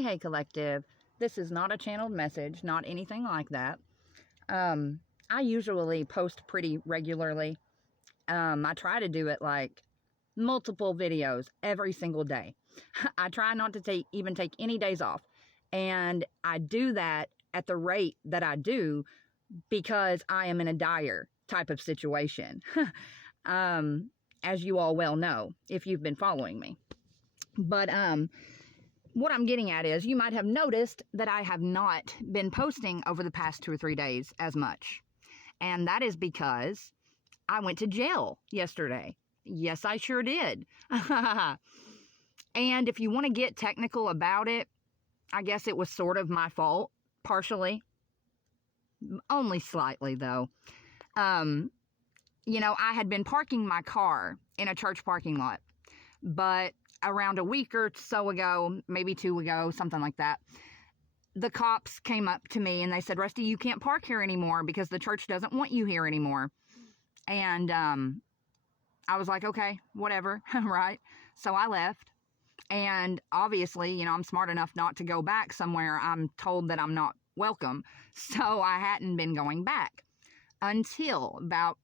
Hey, collective. This is not a channeled message, not anything like that. I usually post pretty regularly. I try to do it like multiple videos every single day. I try not to even take any days off. And I do that at the rate that I do because I am in a dire type of situation. As you all well know, if you've been following me. But what I'm getting at is you might have noticed that I have not been posting over the past 2 or 3 days as much. And that is because I went to jail yesterday. Yes, I sure did. And if you want to get technical about it, I guess it was sort of my fault, partially. Only slightly, though. I had been parking my car in a church parking lot. But around a week or so ago, maybe 2 ago, something like that, the cops came up to me and they said, Rusty, you can't park here anymore because the church doesn't want you here anymore. And I was like, okay, whatever, right? So I left. And obviously, I'm smart enough not to go back somewhere I'm told that I'm not welcome. So I hadn't been going back until about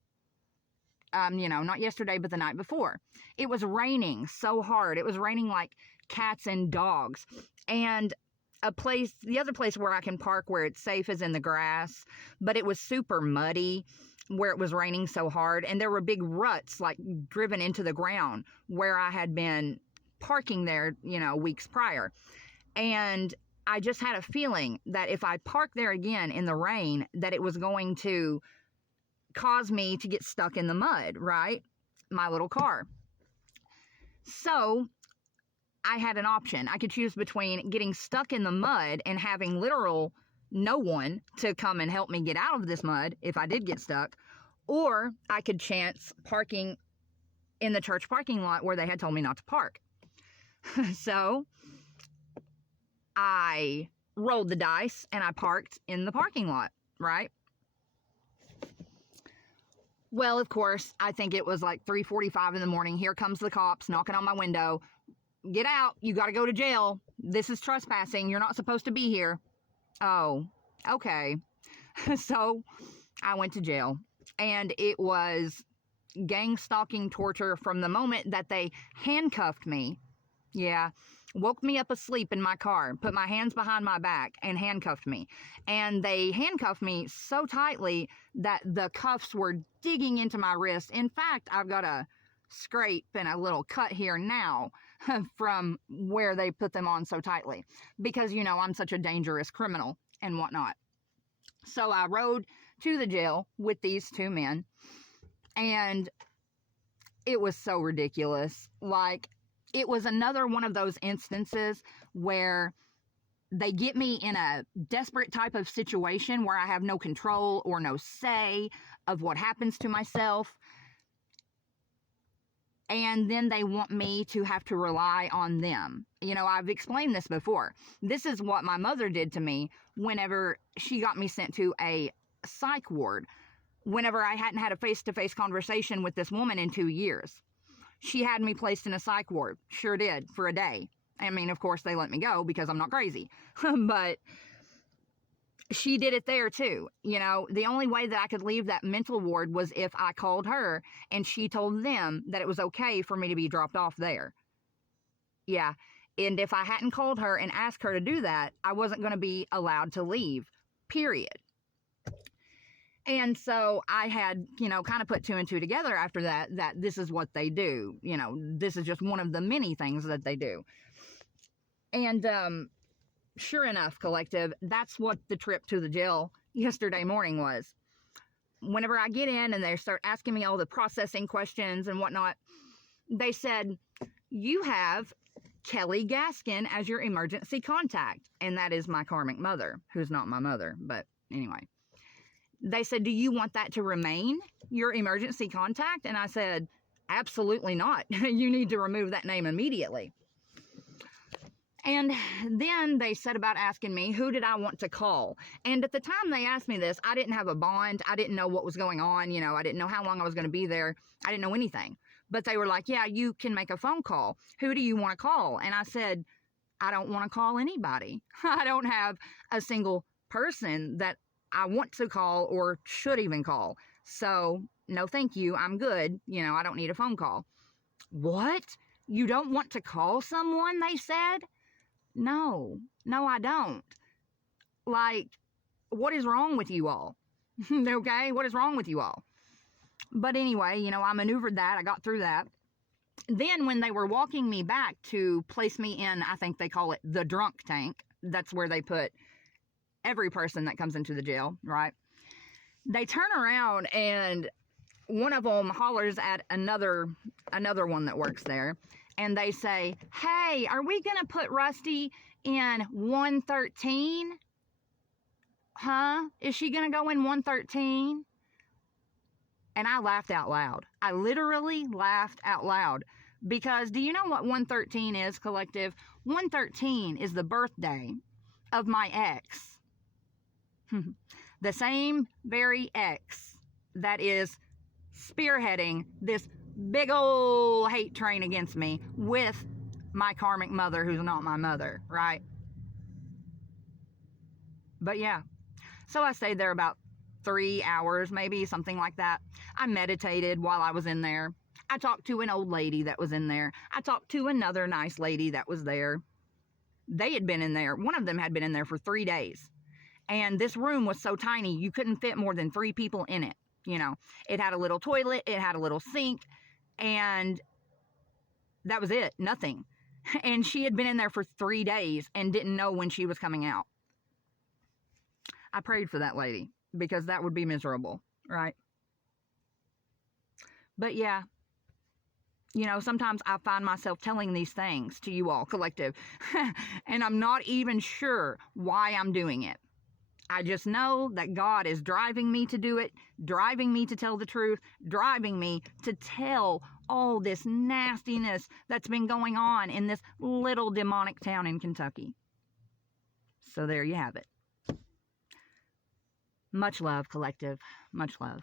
not yesterday, but the night before. It was raining so hard. It was raining like cats and dogs. And the other place where I can park where it's safe is in the grass, but it was super muddy where it was raining so hard. And there were big ruts like driven into the ground where I had been parking there, weeks prior. And I just had a feeling that if I parked there again in the rain, that it was going to cause me to get stuck in the mud, right? My little car. So I had an option. I could choose between getting stuck in the mud and having literal no one to come and help me get out of this mud if I did get stuck, or I could chance parking in the church parking lot where they had told me not to park. So I rolled the dice and I parked in the parking lot, right? Well, of course, I think it was like 3:45 in the morning. Here comes the cops knocking on my window. Get out. You got to go to jail. This is trespassing. You're not supposed to be here. Oh, okay. So I went to jail, and it was gang stalking torture from the moment that they handcuffed me. Yeah. Woke me up asleep in my car, put my hands behind my back, and handcuffed me. And they handcuffed me so tightly that the cuffs were digging into my wrist. In fact, I've got a scrape and a little cut here now from where they put them on so tightly. Because, I'm such a dangerous criminal and whatnot. So I rode to the jail with these two men. And it was so ridiculous. Like, it was another one of those instances where they get me in a desperate type of situation where I have no control or no say of what happens to myself. And then they want me to have to rely on them. I've explained this before. This is what my mother did to me whenever she got me sent to a psych ward, whenever I hadn't had a face-to-face conversation with this woman in 2 years. She had me placed in a psych ward. Sure did, for a day. I mean, of course, they let me go because I'm not crazy. But she did it there, too. The only way that I could leave that mental ward was if I called her and she told them that it was okay for me to be dropped off there. Yeah. And if I hadn't called her and asked her to do that, I wasn't going to be allowed to leave, period. And so I had, kind of put 2 and 2 together after that this is what they do. This is just one of the many things that they do. And sure enough, collective, that's what the trip to the jail yesterday morning was. Whenever I get in and they start asking me all the processing questions and whatnot, they said, you have Kelly Gaskin as your emergency contact. And that is my karmic mother, who's not my mother. But anyway. They said, do you want that to remain your emergency contact? And I said, absolutely not. You need to remove that name immediately. And then they said about asking me, who did I want to call? And at the time they asked me this, I didn't have a bond. I didn't know what was going on. I didn't know how long I was going to be there. I didn't know anything. But they were like, yeah, you can make a phone call. Who do you want to call? And I said, I don't want to call anybody. I don't have a single person that I want to call or should even call. So, no, thank you. I'm good. I don't need a phone call. What? You don't want to call someone, they said? No, I don't. Like, what is wrong with you all? Okay, what is wrong with you all? But anyway, I maneuvered that. I got through that. Then when they were walking me back to place me in, I think they call it the drunk tank. That's where they put every person that comes into the jail, right? They turn around and one of them hollers at another one that works there, and they say, "Hey, are we going to put Rusty in 113? Huh? Is she going to go in 113? And I laughed out loud. I literally laughed out loud. Because do you know what 113 is, collective? 113 is the birthday of my ex. The same very ex that is spearheading this big old hate train against me with my karmic mother, who's not my mother, right? But yeah. So I stayed there about 3 hours, maybe, something like that. I meditated while I was in there. I talked to an old lady that was in there. I talked to another nice lady that was there. They had been in there. One of them had been in there for 3 days. And this room was so tiny, you couldn't fit more than 3 people in it. It had a little toilet, it had a little sink, and that was it. Nothing. And she had been in there for 3 days and didn't know when she was coming out. I prayed for that lady because that would be miserable, right? But yeah, sometimes I find myself telling these things to you all, collective, and I'm not even sure why I'm doing it. I just know that God is driving me to do it, driving me to tell the truth, driving me to tell all this nastiness that's been going on in this little demonic town in Kentucky. So there you have it. Much love, collective. Much love.